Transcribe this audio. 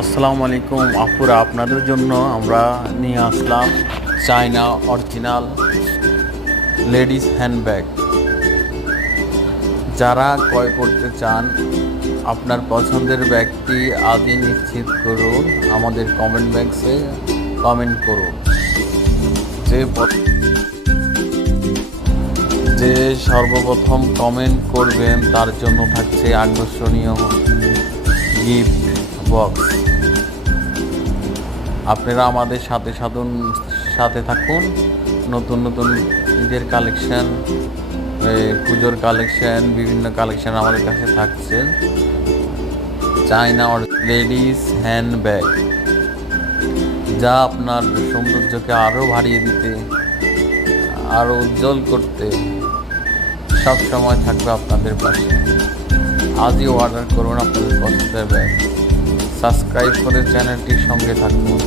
আসসালামু আলাইকুম আপুরা, আপনাদের জন্য আমরা নিয়ে আসলাম চায়না অরিজিনাল লেডিস হ্যান্ডব্যাগ। যারা ক্রয় করতে চান আপনার পছন্দের ব্যাগটি আজই নিশ্চিত করুন, আমাদের কমেন্ট বক্সে কমেন্ট করুন। যে সর্বপ্রথম কমেন্ট করবেন তার জন্য থাকছে আকর্ষণীয় গিফট বক্স। আপনারা আমাদের সাথে থাকুন। নতুন নতুন ঈদের কালেকশান, পুজোর কালেকশান, বিভিন্ন কালেকশান আমাদের কাছে থাকছে। চায়না লেডিস হ্যান্ডব্যাগ, যা আপনার সৌন্দর্যকে আরও বাড়িয়ে দিতে, আরও উজ্জ্বল করতে সব সময় থাকবে আপনাদের পাশে। আজই অর্ডার করুন আপনাদের পছন্দের ব্যাগ। সাবস্ক্রাইব করে চ্যানেলটির সঙ্গে থাকুন।